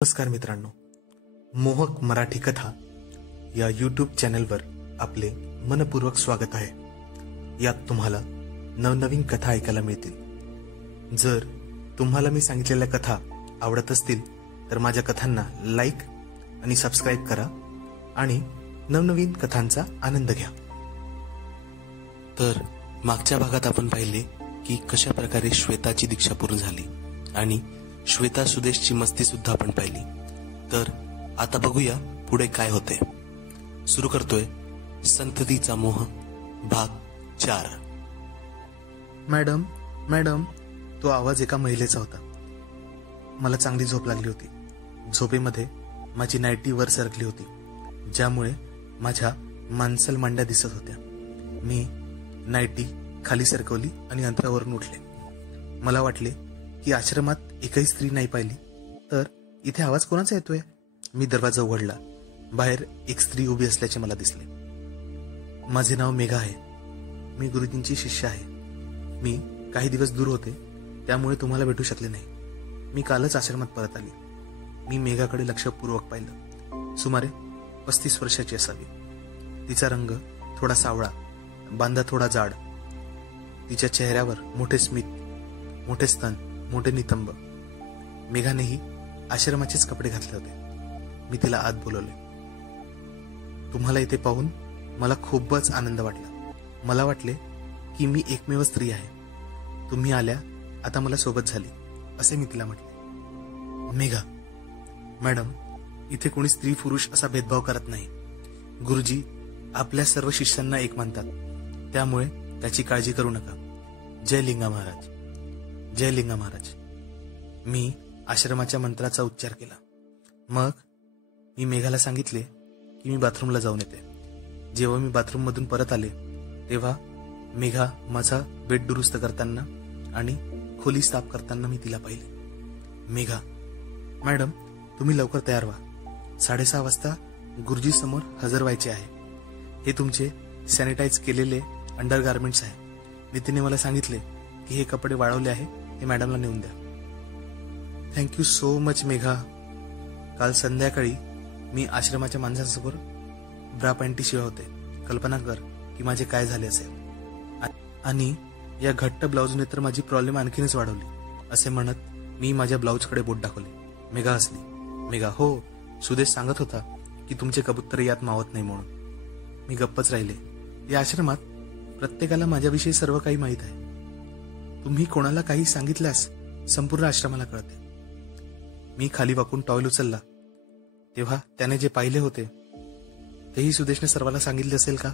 नमस्कार मित्रांनो, मोहक मराठी कथा या यूट्यूब चॅनलवर आपले मनपूर्वक स्वागत आहे. यात तुम्हाला नवनवीन कथा ऐकायला मिळतील. जर तुम्हाला मी सांगितलेल्या कथा आवडत असतील तर माझ्या कथांना लाईक आणि सबस्क्राईब करा आणि नवनवीन कथांचा आनंद घ्या. तर मागच्या भागात आपण पाहिले की कशा प्रकारे श्वेताची दीक्षा पूर्ण झाली आणि श्वेता सुदेशची मस्ती सुद्धा आपण पाहिली. तर आता बघूया पुढे काय होते. सुरू करतोय संततीचा मोह भाग 4. मॅडम मॅडम, तो आवाज एका महिलेचा होता. मला चांगली झोप लागली होती. झोपेमध्ये माझी नाईटी वर सरकली होती, ज्यामुळे माझ्या मांसल मांड्या दिसत होत्या. मी नाईटी खाली सरकवली आणि अंतरावरून उठले. मला वाटले की आश्रमात एकही स्त्री नाही पाहिली, तर इथे आवाज कोणाचा येतोय. मी दरवाजा उघडला. बाहेर एक स्त्री उभी असल्याचे मला दिसले. माझे नाव मेघा आहे. मी गुरुजींची शिष्य आहे. मी काही दिवस दूर होते, त्यामुळे तुम्हाला भेटू शकले नाही. मी कालच आश्रमात परत आली. मी मेघाकडे लक्षपूर्वक पाहिलं. सुमारे 35 वर्षाची असावी. तिचा रंग थोडा सावळा, बांधा थोडा जाड. तिच्या चेहऱ्यावर मोठे स्मित, मोठे स्तन, मोठे नितंब. मेघानेही आश्रमाचेच कपडे घातले होते. मी तिला आत बोलवले. तुम्हाला इथे पाहून मला खूपच आनंद वाटला. मला वाटले की मी एकमेव स्त्री आहे. तुम्ही आल्या, आता मला सोबत झाली, असे मी तिला म्हटले. मेघा, मॅडम, इथे कोणी स्त्री पुरुष असा भेदभाव करत नाही. गुरुजी आपल्या सर्व शिष्यांना एक मानतात, त्यामुळे त्याची काळजी करू नका. जय लिंगा महाराज, जय लिंगा महाराज. मी आश्रमाच्या मंत्राचा उच्चार केला. मग मी मेघाला सांगितले की मी बाथरूमला जाऊन येते. जेव्हा मी बाथरूम मधून परत आले तेव्हा मेघा माझा बेड दुरुस्त करताना आणि खोली साफ करताना मी तिला पाहिले. मेघा, मॅडम, तुम्ही लवकर तयार व्हा. 6:30 वाजता गुरुजी समोर हजर व्हायचे आहे. हे तुमचे सॅनिटाईज केलेले अंडर गार्मेंट्स आहे. नितीने मला सांगितले की हे कपडे वाळवले आहे, हे मॅडमला नेऊन द्या. Thank you so much Megha. काल संध्याकाळी मी आश्रमाच्या माणसांसमोर ब्रा पॅन्टी शिवाय होते. कल्पना कर की माझे काय झाले असेल. आणि या घट्ट ब्लाऊजने तर माझी प्रॉब्लेम आणखीनच वाढवली. असे म्हणत मी माझ्या ब्लाऊजकडे बोट दाखवले. मेघा हसली. मेघा, हो, सुदेश सांगत होता की तुमचे कबूतर यात मावत नाही म्हणून. मी गप्पच राहिले. या आश्रमात प्रत्येकाला माझ्याविषयी सर्व काही माहीत आहे. तुम्ही कोणाला काही सांगितल्यास संपूर्ण आश्रमाला कळते. मी खाली वाकून टॉवेल उचलला तेव्हा त्याने जे पाहिले होते तेही सुदेशने सर्वांना सांगितले असेल का,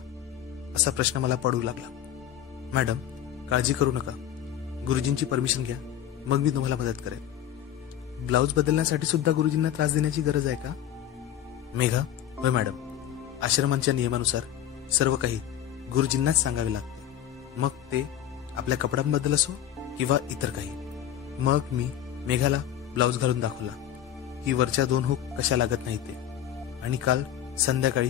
असा प्रश्न मला पडू लागला. मॅडम, काळजी करू नका. गुरुजींची परमिशन घ्या, मग मी तुम्हाला मदत करेन. ब्लाऊज बदलण्यासाठी सुद्धा गुरुजींना त्रास देण्याची गरज आहे का. मेघा, होय मॅडम. आश्रमांच्या नियमानुसार सर्व काही गुरुजींनाच सांगावे लागते, मग ते आपल्या कपड्यांबद्दल असो किंवा इतर काही. मग मी मेघाला ब्लाऊज घालून दाखवला की वरच्या 2 हुक कशा लागत नाही ते, आणि काल संध्याकाळी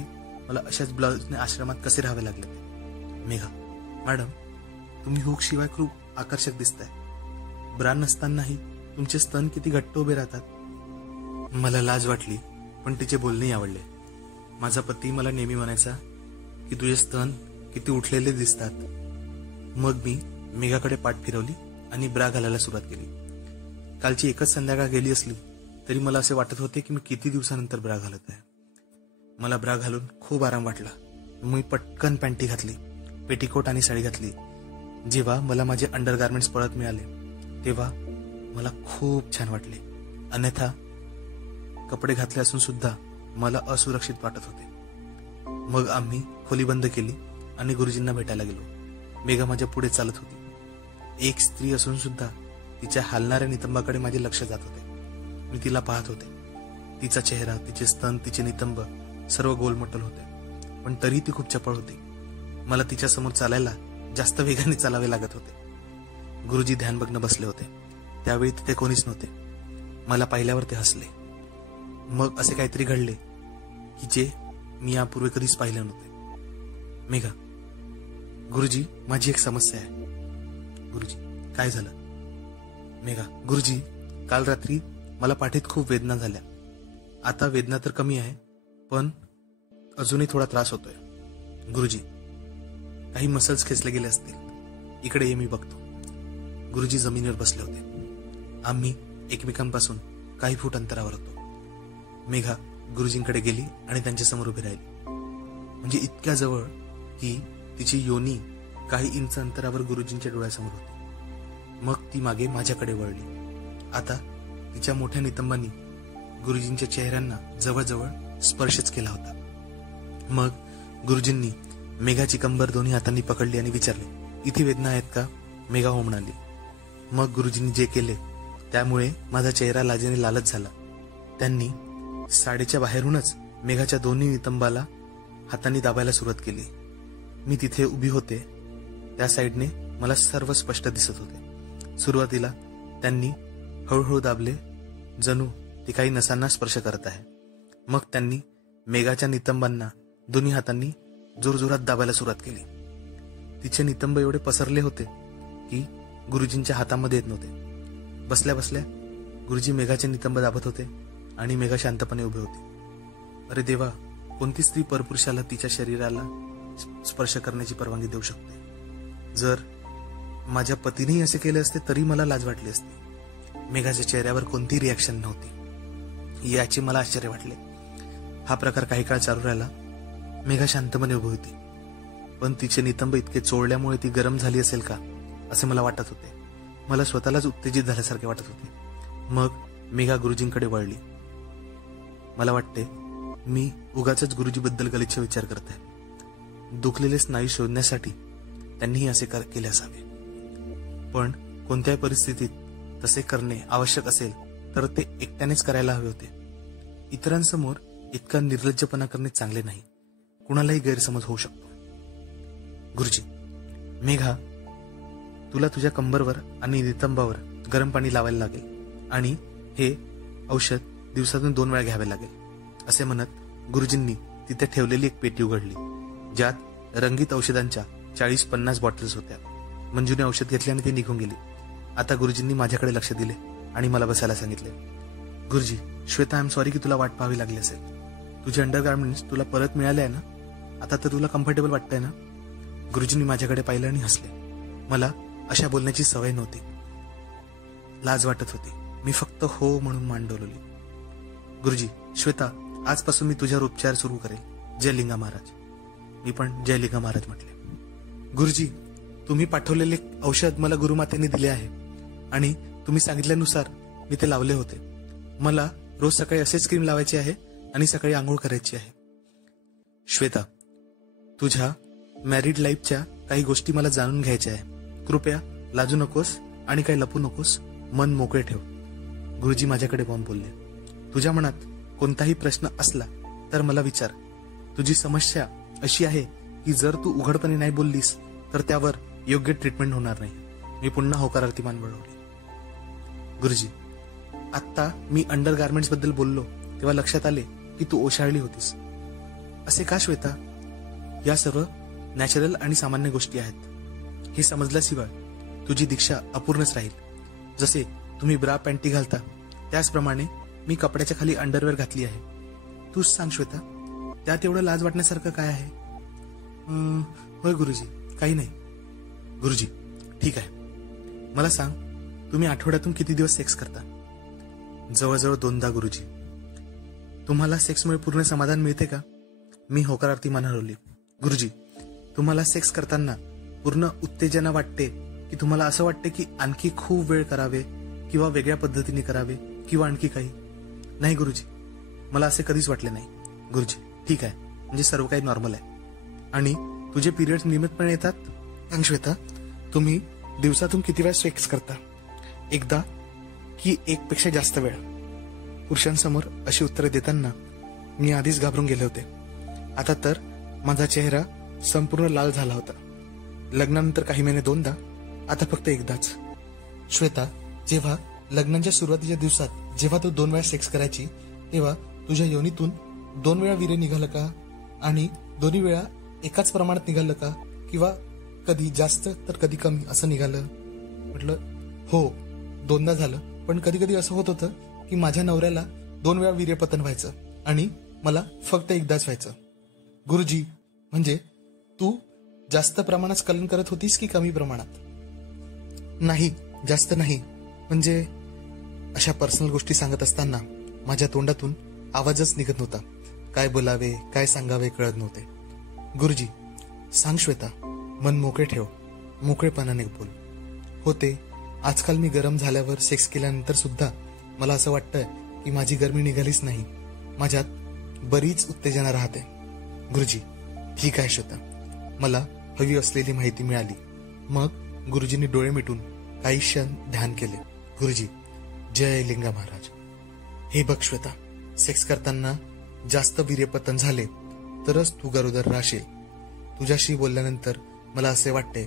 मला अशाच ब्लाऊजने आश्रमात कसे राहावे लागले ते. मेघा, मॅडम, तुम्ही हुक शिवाय खूप आकर्षक दिसताय. ब्रा नसतानाही तुमचे स्तन किती घट्ट उभे राहतात. मला लाज वाटली, पण तिचे बोलणेही आवडले. माझा पती मला नेहमी म्हणायचा की तुझे स्तन किती उठलेले दिसतात. मग मी मेघाकडे पाठ फिरवली आणि ब्रा घालायला सुरुवात केली. कालची एकच संध्याकाळ गेली असली तरी मला असे वाटत होते की मी किती दिवसानंतर ब्रा घालत आहे. मला ब्रा घालून खूप आराम वाटला. मी पटकन पॅन्टी घातली, पेटीकोट आणि साडी घातली. जेव्हा मला माझे अंडर गार्मेंट्स परत मिळाले तेव्हा मला खूप छान वाटले. अन्यथा कपडे घातले असून सुद्धा मला असुरक्षित वाटत होते. मग आम्ही खोली बंद केली आणि गुरुजींना भेटायला गेलो. मेघा माझ्या पुढे चालत होती. एक स्त्री असून सुद्धा तिच्या हालणाऱ्या नितंबाकडे माझे लक्ष जात होते. मी तिला पाहत होते. तिचा चेहरा, तिचे स्तन, तिचे नितंब सर्व गोलमटल होते, पण तरी ती खूप चपळ होती. मला तिच्या समोर चालायला जास्त वेगाने चालावे लागत होते. गुरुजी ध्यान बघणं बसले होते. त्यावेळी तिथे कोणीच नव्हते. मला पाहिल्यावर ते हसले. मग असे काहीतरी घडले की जे मी यापूर्वी कधीच पाहिले नव्हते. मेघा, गुरुजी, माझी एक समस्या आहे. गुरुजी, काय झालं. मेघा, गुरुजी, काल रात्री मला पाठीत खूप वेदना झाल्या. आता वेदना तर कमी आहे, पण अजूनही थोडा त्रास होतोय. गुरुजी, काही मसल्स खेचले गेले असतील. इकडे ये, मी बघतो. गुरुजी जमिनीवर बसले होते. आम्ही एकमेकांपासून काही फूट अंतरावर होतो. मेघा गुरुजींकडे गेली आणि त्यांच्या समोर उभी राहिली. म्हणजे इतक्या जवळ की तिची योनी काही इंच अंतरावर गुरुजींच्या डोळ्यासमोर होती. मग ती मागे माझ्याकडे वळली. आता तिच्या मोठ्या नितंबांनी गुरुजींच्या चेहऱ्यांना जवळजवळ स्पर्शच केला होता. मग गुरुजींनी मेघाची कंबर दोन्ही हातांनी पकडली आणि विचारले, इथे वेदना आहेत का? मेघा हो म्हणाली. मग गुरुजींनी जे केले त्यामुळे माझा चेहरा लाजेने लालच झाला. त्यांनी साडीच्या बाहेरूनच मेघाच्या दोन्ही नितंबाला हातांनी दाबायला सुरुवात केली. मी तिथे उभी होते त्या साईडने मला सर्व स्पष्ट दिसत होते. सुरुवातीला त्यांनी हळूहळू दाबले, जणू ती काही नसांना स्पर्श करत आहे. मग त्यांनी मेघाच्या नितंबांना दोन्ही हातांनी जोरजोरात दाबायला सुरुवात केली. तिचे नितंब एवढे पसरले होते की गुरुजींच्या हातामध्ये येत नव्हते. बसल्या बसल्या गुरुजी मेघाचे नितंब दाबत होते आणि मेघा शांतपणे उभे होते. अरे देवा, कोणती स्त्री परपुरुषाला तिच्या शरीराला स्पर्श करण्याची परवानगी देऊ शकते? जर माझ्या पतीनेही असे केले असते तरी मला लाज वाटली असती. मेघाच्या चेहऱ्यावर कोणती रिॲक्शन नव्हती याचे मला आश्चर्य वाटले. हा प्रकार काही काळ चालू राहिला. मेघा शांतपणे उभी होती, पण तिचे नितंब इतके चोळल्यामुळे ती गरम झाली असेल का असे मला वाटत होते. मला स्वतःलाच उत्तेजित झाल्यासारखे वाटत होते. मग मेघा गुरुजींकडे वळली. मला वाटते मी उगाचच गुरुजीबद्दल गलिच्छ विचार करत आहे. दुखलेले स्नायू शोधण्यासाठी त्यांनीही असे केले असावे. पण कोणत्याही परिस्थितीत तसे करणे आवश्यक असेल तर ते एकट्यानेच करायला हवे होते. इतरांसमोर इतका निर्लज्जपणा करणे चांगले नाही. कुणालाही गैरसमज होऊ शकतो. गुरुजी, मेघा, तुला तुझ्या कंबरवर आणि नितंबावर गरम पाणी लावायला लागेल आणि हे औषध दिवसातून 2 वेळा घ्यावे लागेल असे म्हणत गुरुजींनी तिथे ठेवलेली एक पेटी उघडली, ज्यात रंगीत औषधांच्या 40-50 बॉटल्स होत्या. मंजूने औषध घेतले आणि ती निघून गेली. आता गुरुजींनी माझ्याकडे लक्ष दिले आणि मला बसायला सांगितले. गुरुजी, श्वेता, आय एम सॉरी की तुला वाट पाहावी लागली असेल. तुझे अंडरगार्मेंट्स तुला परत मिळाले आहे ना? आता तर तुला कम्फर्टेबल वाटतंय ना? गुरुजींनी माझ्याकडे पाहिलं आणि हसले. मला अशा बोलण्याची सवय नव्हती. लाज वाटत होती. मी फक्त हो म्हणून मान डोलवली. गुरुजी, श्वेता, आजपासून मी तुझ्यावर उपचार सुरू करेल. जय लिंगा महाराज. मी पण जय लिंगा महाराज म्हटले. गुरुजी, तुम्ही पाठवलेले औषध मला गुरुमातेने दिले आहे आणि तुम्ही सांगितल्यानुसार मी ते लावले होते. मला रोज सकाळी असेच क्रीम लावायची आहे आणि सकाळी आंघोळ करायची आहे. श्वेता, तुझ्या मॅरिड लाईफच्या काही गोष्टी मला जाणून घ्यायच्या आहे. कृपया लाजू नकोस आणि काही लपू नकोस. मन मोकळे ठेव. गुरुजी माझ्याकडे पाहून बोलले. तुझ्या मनात कोणताही प्रश्न असला तर मला विचार. तुझी समस्या अशी आहे की जर तू उघडपणे नाही बोललीस तर त्यावर योग्य ट्रीटमेंट होणार नाही. मी पुन्हा होकारार्थी मान वळवली. गुरुजी, आत्ता मी अंडर गार्मेंट्स बद्दल बोललो तेव्हा लक्षात आले की तू ओशाळली होतीस. असे का श्वेता? या सर्व नॅचरल आणि सामान्य गोष्टी आहेत. हे समजल्याशिवाय तुझी दीक्षा अपूर्णच राहील. जसे तुम्ही ब्रा पॅन्टी घालता त्याचप्रमाणे मी कपड्याच्या खाली अंडरवेअर घातली आहे. तूच सांग श्वेता, त्यात एवढं लाज वाटण्यासारखं काय आहे? होय गुरुजी, काही नाही. गुरुजी, ठीक आहे. मला सांग, तुम्ही आठवड्यातून किती दिवस सेक्स करता? जवळजवळ 2दा गुरुजी. तुम्हाला सेक्समुळे पूर्ण समाधान मिळते का? मी होकारार्थी मान हलवली. गुरुजी, तुम्हाला सेक्स करताना पूर्ण उत्तेजना वाटते की तुम्हाला असं वाटते की आणखी खूप वेळ करावे किंवा वेगळ्या पद्धतीने करावे किंवा आणखी काही? नाही गुरुजी, मला असे कधीच वाटले नाही. गुरुजी, ठीक आहे. म्हणजे सर्व काही नॉर्मल आहे. आणि तुझे पिरियड्स नियमितपणे येतात? श्वेता, तुम्ही दिवसातून किती वेळा सेक्स करता? एकदा की एकपेक्षा जास्त वेळ? पुरुषांसमोर अशी उत्तरे देताना मी आधीच घाबरून गेले होते. आता तर माझा चेहरा संपूर्ण लाल झाला होता. लग्नानंतर काही महिने 2दा, आता फक्त एकदाच. श्वेता, जेव्हा लग्नाच्या सुरुवातीच्या दिवसात जेव्हा तू 2 वेळा सेक्स करायची तेव्हा तुझ्या योनीतून 2 वेळा वीर्य निघालं का? आणि दोन्ही वेळा एकाच प्रमाणात निघालं का? किंवा कधी जास्त तर कधी कमी असं निघालं? म्हटलं हो, 2दा झालं. पण कधी कधी असं होत होतं की माझ्या नवऱ्याला 2 वेळा वीर्यपतन व्हायचं आणि मला फक्त एकदाच व्हायचं. गुरुजी, म्हणजे तू जास्त प्रमाणात स्खलन करत होतीस की कमी प्रमाणात? नाही, जास्त नाही. म्हणजे अशा पर्सनल गोष्टी सांगत असताना माझ्या तोंडातून आवाजच निघत नव्हता. काय बोलावे, काय सांगावे कळत नव्हते. गुरुजी, सांग श्वेता, मन मोकळे ठेव, मोकळेपणाने बोल. होते आजकाल मी गरम झाल्यावर सेक्स केल्यानंतर सुद्धा मला असं वाटतंय की माझी गरमी निघालीच नाही, माझ्यात बरीच उत्तेजना राहते. गुरुजी, ठीक आहे श्वेता, मला हवी असलेली माहिती मिळाली. मग गुरुजींनी डोळे मिटून काही क्षण ध्यान केले. गुरुजी, जय लिंगा महाराज. हे बघ श्वेता, सेक्स करताना जास्त वीर्यपतन झाले तरच तू गरोदर राहशील. तुझ्याशी बोलल्यानंतर मला असे वाटते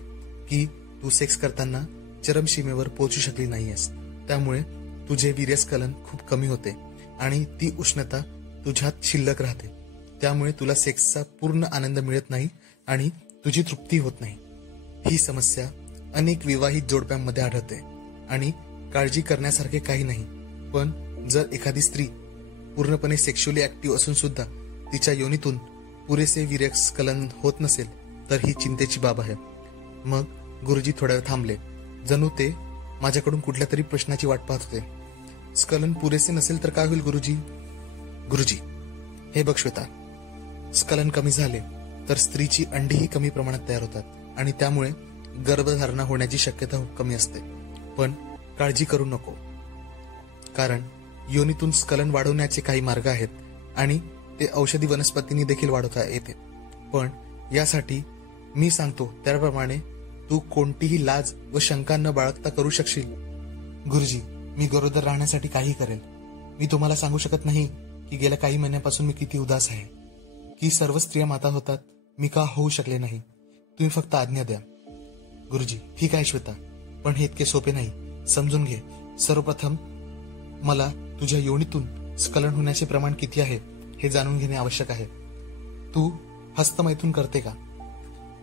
की तू सेक्स करताना चरमसीमेवर पोहोचू शकली नाहीयेस. त्यामुळे तुझे वीर्यस्खलन खूप कमी होते आणि ती उष्णता तुझ्यात शिल्लक राहते. त्यामुळे तुला सेक्सचा पूर्ण आनंद मिळत नाही आणि तुझी तृप्ती होत नाही. ही समस्या अनेक विवाहित जोडप्यांमध्ये आढळते आणि काळजी करण्यासारखे काही नाही. पण जर एखादी स्त्री पूर्णपणे सेक्शुअली ऍक्टिव्ह असून सुद्धा तिच्या योनीतून पुरेसे वीर्यस्खलन होत नसेल तर ही चिंतेची बाब आहे. मग गुरुजी थोड्या वेळ थांबले, जणू ते माझ्याकडून कुठल्या तरी प्रश्नाची वाट पाहत होते. स्खलन पुरेसे नसेल तर काय होईल गुरुजी? गुरुजी, हे बघ श्वेता, स्खलन कमी झाले तर स्त्रीची अंडीही कमी प्रमाणात तयार होतात आणि त्यामुळे गर्भधारणा होण्याची शक्यता खूप कमी असते. पण काळजी करू नको, कारण योनीतून स्खलन वाढवण्याचे काही मार्ग आहेत आणि ते औषधी वनस्पतींनी देखील वाढवता येते. पण यासाठी मी सांगतो त्याप्रमाणे तू कोणतीही लाज व शंका न बाळगता करू शकशील. गुरुजी, मी गरोदर राहण्यासाठी काही करेल. मी तुम्हाला सांगू शकत नाही की गेल्या काही महिन्यापासून मी किती उदास आहे, की सर्व स्त्रिया माता होतात, मी का होऊ शकले नाही. तुम्ही फक्त आज्ञा द्या. गुरुजी, ठीक आहे श्वेता, पण हे इतके सोपे नाही, समजून घे. सर्वप्रथम मला तुझ्या योनीतून स्खलन होण्याचे प्रमाण किती आहे हे जाणून घेणे आवश्यक आहे. तू हस्तमैथून करते का?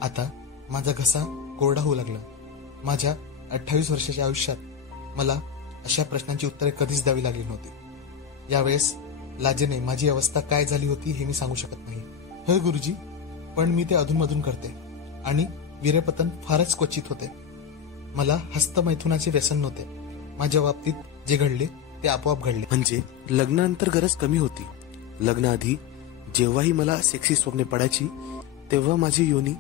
आता माझा घसा कोरडा होऊ लागला. माझ्या 28 वर्षाच्या आयुष्यात मला अशा प्रश्नांची उत्तरे कधीच द्यावी लागली नव्हती. यावेळेस लाजेने माझी अवस्था काय झाली होती हे मी सांगू शकत नाही. होय गुरुजी, पण मी ते अधूनमधून करते आणि वीर्यपतन फारच क्वचित होते. मला हस्तमैथुनाचे व्यसन नव्हते. माझ्या बाबतीत जे घडले ते आपोआप घडले. म्हणजे लग्नानंतर गरज कमी होती. लग्नाआधी जेव्हाही मला सेक्सी स्वप्ने पडायची तेव्हा माझी योनी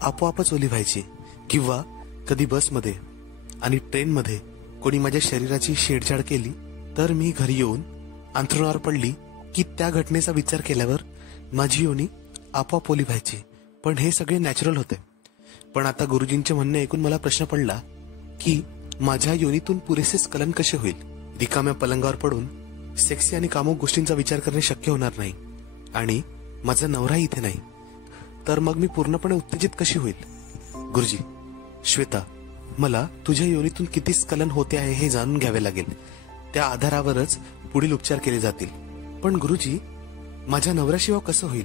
आपोआपच ओली व्हायची. किंवा कधी बसमध्ये आणि ट्रेनमध्ये कोणी माझ्या शरीराची छेडछाड केली तर मी घरी येऊन अंथरुणावर पडली की त्या घटनेचा विचार केल्यावर माझी योनी आपोआप ओली व्हायची. पण हे सगळे नॅचरल होते. पण आता गुरुजींचे म्हणणे ऐकून मला प्रश्न पडला की माझ्या योनीतून पुरेसे स्खलन कसे होईल. रिकाम्या पलंगावर पडून सेक्सी आणि कामुक गोष्टींचा विचार करणे शक्य होणार नाही आणि माझा नवराही इथे नाही, तर मग मी पूर्णपणे उत्तेजित कशी होईल. गुरुजी, श्वेता, मला तुझ्या योनीतून किती स्खलन होते आहे हे जाणून घ्यावे लागेल. त्या आधारावरच पुढील उपचार केले जातील. पण गुरुजी, माझ्या नवऱ्याशिवाय कसं होईल?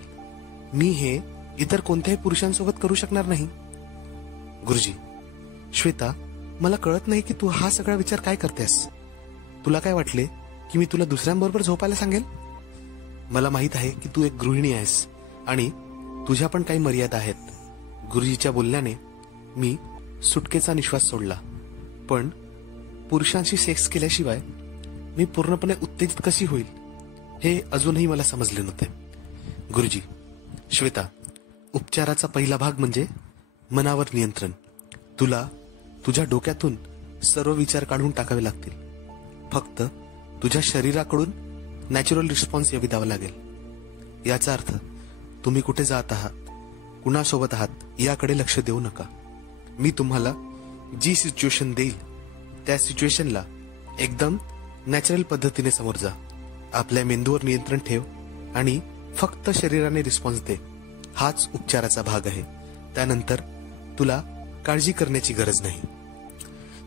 मी हे इतर कोणत्याही पुरुषांसोबत करू शकणार नाही. गुरुजी, श्वेता, मला कळत नाही की तू हा सगळा विचार काय करतेस. तुला काय वाटले की मी तुला दुसऱ्यांबरोबर झोपायला सांगेल? मला माहित आहे की तू एक गृहिणी आहेस आणि तुझ्या पण काही मर्यादा आहेत. गुरुजीच्या बोलण्याने मी सुटकेचा निश्वास सोडला. पण पुरुषांशी सेक्स केल्याशिवाय मी पूर्णपणे उत्तेजित कशी होईल हे अजूनही मला समजले नव्हते. गुरुजी, श्वेता, उपचाराचा पहिला भाग म्हणजे मनावर नियंत्रण. तुला तुझ्या डोक्यातून सर्व विचार काढून टाकावे लागतील. फक्त तुझ्या शरीराकडून नॅचरल रिस्पॉन्स यावी द्यावा लागेल. याचा अर्थ तुम्ही कुठे जात आहात, कुणासोबत आहात याकडे लक्ष देऊ नका. मी तुम्हाला जी सिच्युएशन देईल त्या सिच्युएशनला एकदम नॅचरल पद्धतीने समोर जा. आपल्या मेंदूवर नियंत्रण ठेव आणि फक्त शरीराने रिस्पॉन्स दे. हाच उपचाराचा भाग आहे. त्यानंतर तुला काळजी करण्याची गरज नाही.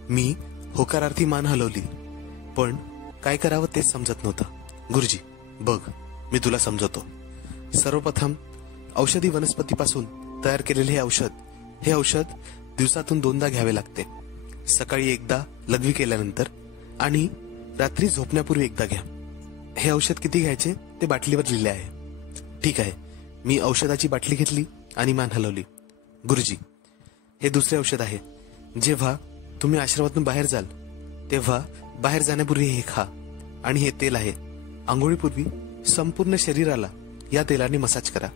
मी होकारार्थी मान हलवली, पण काय करावं तेच समजत नव्हतं. गुरुजी, बघ, मी तुला समजवतो. सर्वप्रथम औषधी वनस्पतीपासून तयार केलेले हे औषध दिवसातून 2दा घ्यावे लागते. सकाळी एकदा लघवी केल्यानंतर आणि रात्री झोपण्यापूर्वी एकदा घ्या. हे औषध किती घ्यायचे ते बाटलीवर लिहिले आहे. ठीक आहे. मी औषधाची बाटली घेतली आणि मान हलवली. गुरुजी, हे दुसरे औषध आहे. जेव्हा तुम्ही आश्रमातून बाहेर जाल तेव्हा बाहेर जाण्यापूर्वी हे खा. आणि हे तेल आहे. आंघोळीपूर्वी संपूर्ण शरीराला या तेलाने मसाज करा.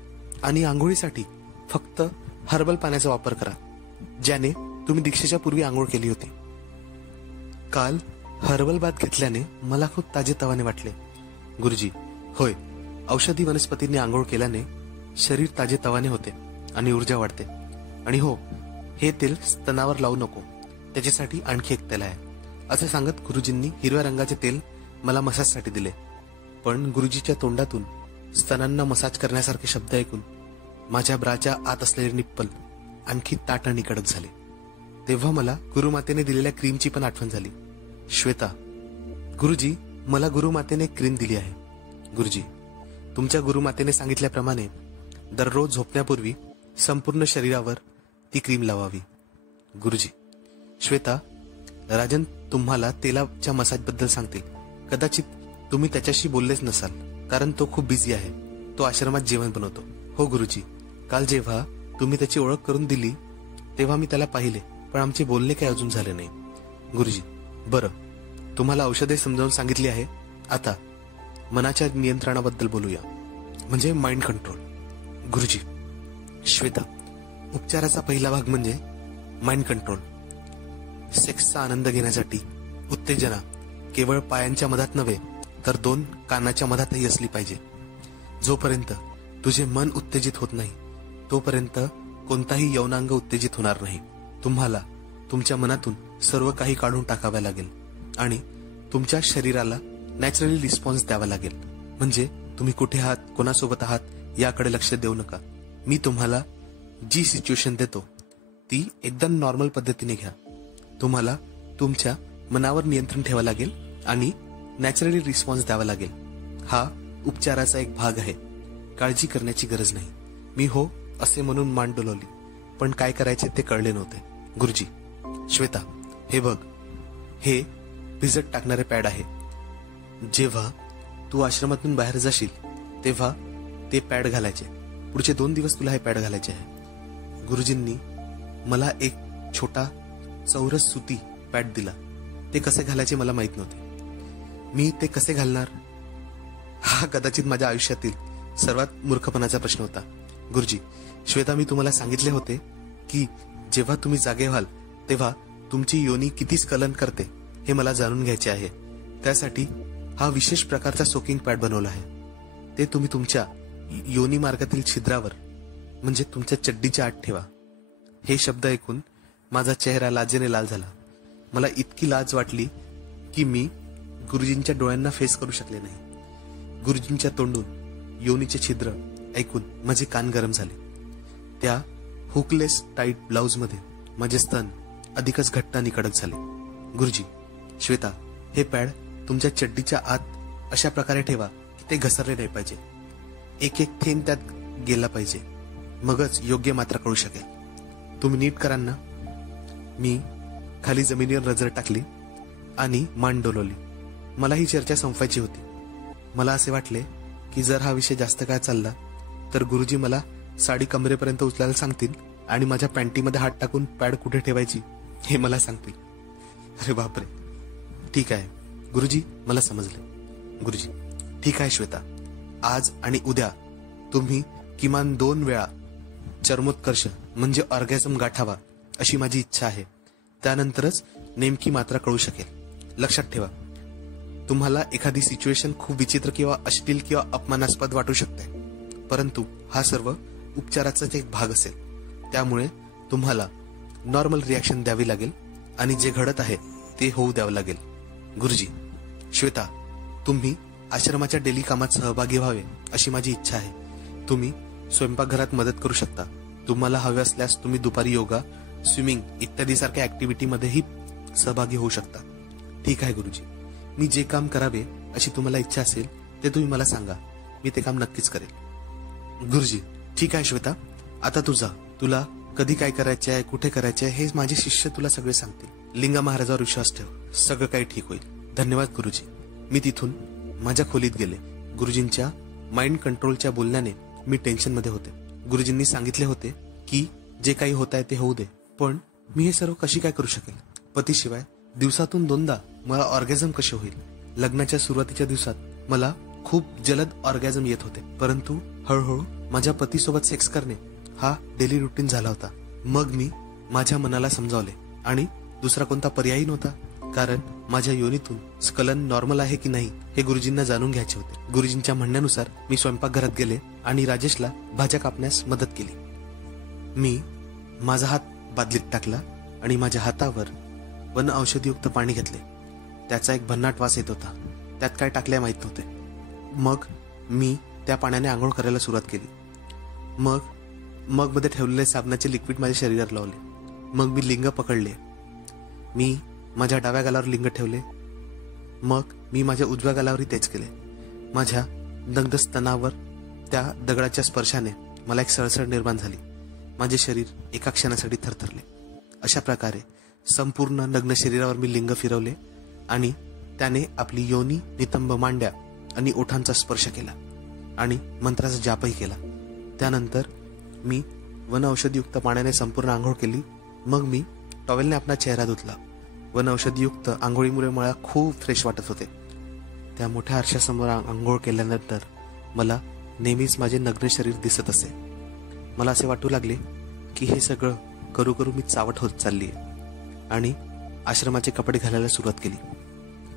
आणि आंघोळीसाठी फक्त हर्बल पाण्याचा वापर करा, ज्याने तुम्ही दीक्षेच्या पूर्वी आंघोळ केली होती. काल हर्बल बाथ घेतल्याने मला खूप ताजेतवाने वाटले. गुरुजी, होय, औषधी वनस्पतींनी आंघोळ केल्याने शरीर ताजेतवाने होते आणि ऊर्जा वाढते. आणि हो, हे तेल स्तनावर लावू नको, त्याच्यासाठी आणखी एक तेल आहे, असे सांगत गुरुजींनी हिरव्या रंगाचे तेल मला मसाजसाठी दिले. पण गुरुजीच्या तोंडातून स्तनांना मसाज करण्यासारखे शब्द ऐकून माझ्या ब्राच्या आत असलेले निप्पल आणखी ताट आणि कडक झाले. तेव्हा मला गुरुमातेने दिलेल्या क्रीमची पण आठवण झाली. श्वेता, गुरुजी, मला गुरुमातेने क्रीम दिली आहे. गुरुजी, तुमच्या गुरुमातेने सांगितल्याप्रमाणे दररोज झोपण्यापूर्वी संपूर्ण शरीरावर ती क्रीम लावावी. गुरुजी. श्वेता, राजन तुम्हाला तेलाच्या मसाजबद्दल सांगतील. कदाचित तुम्ही त्याच्याशी बोललेच नसाल, कारण तो खूप बिझी आहे. तो आश्रमात जेवण बनवतो. हो गुरुजी, काल जेव्हा तुम्ही त्याची ओळख करून दिली तेव्हा मी त्याला पाहिले, पण आमचे बोलणे काही अजून झाले नाही. गुरुजी, बरं, तुम्हाला औषधे समजावून सांगितली आहे. आता मनाच्या नियंत्रणाबद्दल बोलूया, म्हणजे माइंड कंट्रोल. गुरुजी. श्वेता, उपचाराचा पहिला भाग म्हणजे माइंड कंट्रोल. सेक्सचा आनंद घेण्यासाठी उत्तेजना केवळ पायांच्या मधात नव्हे तर 2 कानाच्या मधातही असली पाहिजे. जोपर्यंत तुझे मन उत्तेजित होत नाही तोपर्यंत कोणताही यौनांग उत्तेजित होणार नाही. तुम्हाला तुमच्या मनातून सर्व काही काढून टाकावे लागेल आणि तुमच्या शरीराला नॅचरली रिस्पॉन्स द्यावा लागेल. म्हणजे तुम्ही कुठे आहात, कोणासोबत आहात याकडे लक्ष देऊ नका. मी तुम्हाला जी सिच्युएशन देतो ती एकदम नॉर्मल पद्धतीने घ्या. तुम्हाला तुमच्या मनावर नियंत्रण ठेवावं लागेल आणि नॅचरली रिस्पॉन्स द्यावा लागेल. हा उपचाराचा एक भाग आहे. काळजी करण्याची गरज नाही. मी हो असे म्हणून मान डोलवली, पण काय करायचे ते कळले नव्हते. गुरुजी. श्वेता, हे बघ, हे भिजत टाकणारे पॅड आहे. जेव्हा तू आश्रमातून बाहेर जाशील तेव्हा ते पॅड घालायचे. पुढचे 2 दिवस तुला हे पॅड घालायचे आहे. गुरुजींनी मला एक छोटा चौरस सुती पॅड दिला. ते कसे घालायचे मला माहित नव्हते. मी ते कसे घालणार हा कदाचित माझ्या आयुष्यातील सर्वात मूर्खपणाचा प्रश्न होता. गुरुजी, श्वेता, मी तुम्हाला सांगितले होते की जेव्हा तुम्ही जागे व्हाल तेव्हा तुमची योनी किती स्खलन करते हे मला जाणून घ्यायचे आहे. त्यासाठी हा विशेष प्रकारचा सोकिंग पॅड बनवला आहे. ते तुम्ही तुमच्या योनी मार्गातील छिद्रावर, म्हणजे तुमच्या चड्डीच्या आत ठेवा. हे शब्द ऐकून माझा चेहरा लाजेने लाल झाला. मला इतकी लाज वाटली की मी गुरुजींच्या डोळ्यांना फेस करू शकले नाही. गुरुजींच्या तोंडून योनीचे छिद्र ऐकून माझे कान गरम झाले. त्या हुकलेस टाईट ब्लाउज मध्ये माझे स्तन अधिकच घट्ट आणि कडक झाले. गुरुजी. श्वेता, हे पॅड तुमच्या चड्डीच्या आत अशा प्रकारे ठेवा की ते घसरले नाही पाहिजे. एक एक थेंब त्यात गेला पाहिजे, मगच योग्य मात्रा कळू शकेल. तुम्ही नीट कराल ना? मी खाली जमिनीवर नजर टाकली आणि मान डोलवली. मला ही चर्चा संपवायची होती. मला असे वाटले की जर हा विषय जास्त काळ चालला तर गुरुजी मला साडी कमरेपर्यंत उचलायला सांगतील आणि माझ्या पॅन्टीमध्ये हात टाकून पॅड कुठे ठेवायची हे मला सांगतील. अरे बापरे. ठीक आहे गुरुजी, मला समजले. गुरुजी. ठीक आहे श्वेता, आज आणि उद्या तुम्ही किमान 2 वेळा चर्मोत्कर्ष म्हणजे ऑर्गॅझम गाठावा अशी माझी इच्छा आहे. त्यानंतरच नेमकी मात्रा कळू शकेल. लक्षात ठेवा, तुम्हाला एखादी सिच्युएशन खूप विचित्र किंवा अश्लील किंवा अपमानास्पद वाटू शकते, परंतु हा सर्व उपचाराचाच एक भाग असेल. त्यामुळे तुम्हाला नॉर्मल रिॲक्शन द्यावी लागेल आणि जे घडत आहे ते होऊ द्यावं लागेल. गुरुजी. श्वेता, तुम्ही आश्रमाच्या डेली कामात सहभागी व्हावे अशी माझी इच्छा आहे. तुम्ही स्वयंपाकघरात मदत करू शकता. तुम्हाला हवे असल्यास तुम्ही दुपारी योगा, स्विमिंग इत्यादी सारख्या ऍक्टिव्हिटीमध्येही सहभागी होऊ शकता. ठीक आहे गुरुजी, मी जे काम करावे अशी तुम्हाला इच्छा असेल ते तुम्ही मला सांगा. मी ते काम नक्कीच करेल. गुरुजी. ठीक आहे श्वेता, आता तू जा. तुला कधी काय करायचे आहे, कुठे करायचे आहे हे माझे शिष्य तुला सगळे सांगतील. लिंगा महाराजावर विश्वास ठेव, सगळं काही ठीक होईल. धन्यवाद गुरुजी. मी तिथून माझ्या खोलीत गेले. गुरुजींच्या माइंड कंट्रोलच्या बोलण्याने मी टेन्शनमध्ये होते. गुरुजींनी सांगितले होते की जे काही होत आहे ते होऊ दे, पण मी हे सर्व कशी काय करू शकेल? पतीशिवाय दिवसातून 2दा मला ऑर्गॅझम कसे होईल? लग्नाच्या सुरुवातीच्या दिवसात मला खूप जलद ऑर्गॅझम येत होते, परंतु हळूहळू माझ्या पतीसोबत सेक्स करणे हा डेली रुटीन झाला होता. मग मी माझ्या मनाला समजावले आणि दुसरा कोणता पर्यायही नव्हता, कारण माझ्या योनीतून स्खलन नॉर्मल आहे की नाही हे गुरुजींना जाणून घ्यायचे होते. गुरुजींच्या म्हणण्यानुसार मी स्वयंपाकघरात गेले आणि राजेशला भाज्या कापण्यास मदत केली. मी माझा हात बादलीत टाकला आणि माझ्या हातावर वन औषधीयुक्त पाणी घेतले. त्याचा एक भन्नाट वास येत होता. त्यात काय टाकले माहीत नव्हते. मग मी त्या पाण्याने आंघोळ करायला सुरुवात केली. मग मध्ये ठेवलेले साबणाचे लिक्विड माझ्या शरीरात लावले. मग मी लिंग पकडले. मी माझ्या डाव्या गालावर लिंग ठेवले. मग मी माझ्या उजव्या गालावरही तेच केले. माझ्या दग्ध स्तनावर त्या दगडाच्या स्पर्शाने मला एक सळसळ निर्माण झाली. माझे शरीर एका क्षणासाठी थरथरले. अशा प्रकारे संपूर्ण नग्न शरीरावर मी लिंग फिरवले आणि त्याने आपली योनी, नितंब मांड्या आणि ओठांचा स्पर्श केला आणि मंत्राचा जापही केला. त्यानंतर मी वन औषधीयुक्त पाण्याने संपूर्ण आंघोळ केली. मग मी टॉवेलने आपला चेहरा धुतला. वन औषधीयुक्त आंघोळीमुळे मला खूप फ्रेश वाटत होते. त्या मोठ्या आरशासमोर आंघोळ केल्यानंतर मला नेहमीच माझे नग्न शरीर दिसत असे. मला असे वाटू लागले की हे सगळं करू करू मी चावट होत चालली आहे आणि आश्रमाचे कपडे घालायला सुरुवात केली.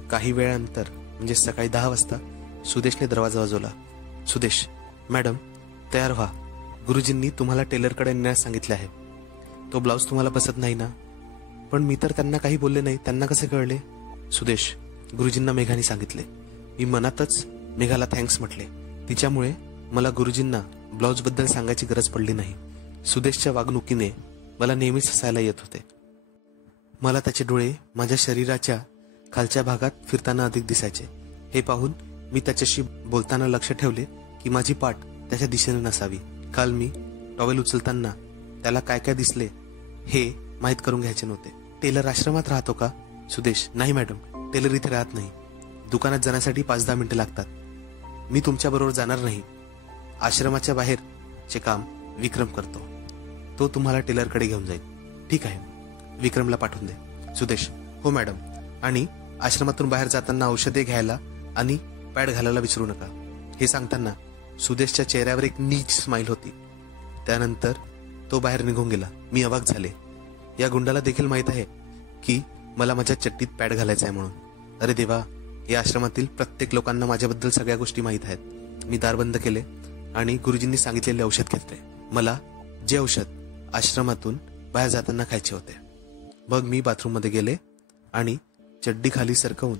काही वेळानंतर म्हणजे सकाळी 10 वाजता सुदेशने दरवाजा वाजवला. सुदेश, मॅडम तयार व्हा. गुरुजींनी तुम्हाला टेलरकडे नेण्यास सांगितले आहे. तो ब्लाऊज तुम्हाला बसत नाही ना? पण मी तर त्यांना काही बोलले नाही. त्यांना कसे कळले? सुदेश, गुरुजींना मेघाने सांगितले. मी मनातच मेघाला थँक्स म्हटले. तिच्यामुळे मला गुरुजींना ब्लाऊज बद्दल सांगायची गरज पडली नाही. सुदेशच्या वागणुकीने मला नेहमीच हसायला येत होते. मला त्याचे डोळे माझ्या शरीराच्या खालच्या भागात फिरताना अधिक दिसायचे. हे पाहून मी त्याच्याशी बोलताना लक्ष ठेवले की माझी पाठ त्याच्या दिशेने नसावी. काल मी टॉवेल उचलताना त्याला काय काय दिसले हे माहीत करून घ्यायचे नव्हते. टेलर आश्रमात राहतो का? सुदेश, नाही मॅडम, टेलर इथे राहत नाही. दुकानात जाण्यासाठी 5-10 मिनिटं लागतात. मी तुमच्याबरोबर जाणार नाही. आश्रमाच्या बाहेरचे काम विक्रम करतो. तो तुम्हाला टेलरकडे घेऊन जाईल. ठीक आहे, विक्रमला पाठवून दे. सुदेश, हो मॅडम. आणि आश्रमातून बाहेर जाताना औषधे घ्यायला आणि पॅड घालायला विसरू नका. हे सांगताना सुदेशच्या चेहऱ्यावर एक नीच स्माईल होती. त्यानंतर तो बाहेर निघून गेला. मी अवाक झाले. या गुंडाला देखील माहित आहे की मला माझ्या चड्डीत पॅड घालायचा आहे म्हणून. अरे देवा, या आश्रमातील प्रत्येक लोकांना माझ्याबद्दल सगळ्या गोष्टी माहीत आहेत. मी दार बंद केले आणि गुरुजींनी सांगितलेले औषध घेतले. मला जे औषध आश्रमातून बाहेर जाताना खायचे होते. मग मी बाथरूममध्ये गेले आणि चड्डी खाली सरकवून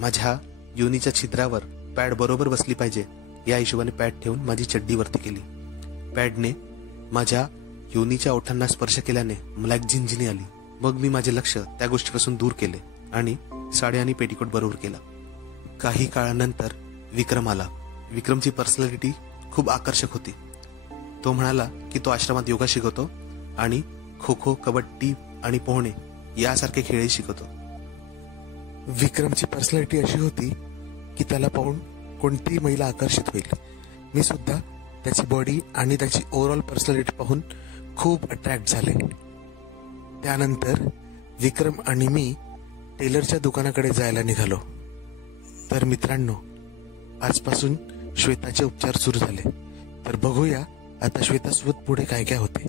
माझ्या योनीच्या छिद्रावर पॅड बरोबर बसली पाहिजे या हिशोबाने पॅड ठेवून माझी चड्डी वरती केली. पॅडने माझ्या योनीच्या ओठांना स्पर्श केल्याने मला एक झिंझिनी आली. मग मी माझे लक्ष त्या गोष्टीपासून दूर केले आणि साडी आणि पेटीकोट बरोबर केला. काही काळानंतर विक्रम आला. विक्रमची पर्सनॅलिटी खूप आकर्षक होती. तो म्हणाला की तो आश्रमात योगा शिकवतो आणि खो खो, कबड्डी आणि पोहणे यासारखे खेळही शिकवतो. विक्रमची पर्सनॅलिटी अशी होती की त्याला पाहून कोणतीही महिला आकर्षित होईल. मी सुद्धा त्याची बॉडी आणि त्याची ओव्हरऑल पर्सनॅलिटी पाहून खूप अट्रॅक्ट झाले. त्यानंतर विक्रम आणि मी टेलरच्या दुकानाकडे जायला निघालो. तर मित्रांनो, आजपासून श्वेताचे उपचार सुरू झाले. तर बघूया आता श्वेतासोबत पुढे काय काय होते.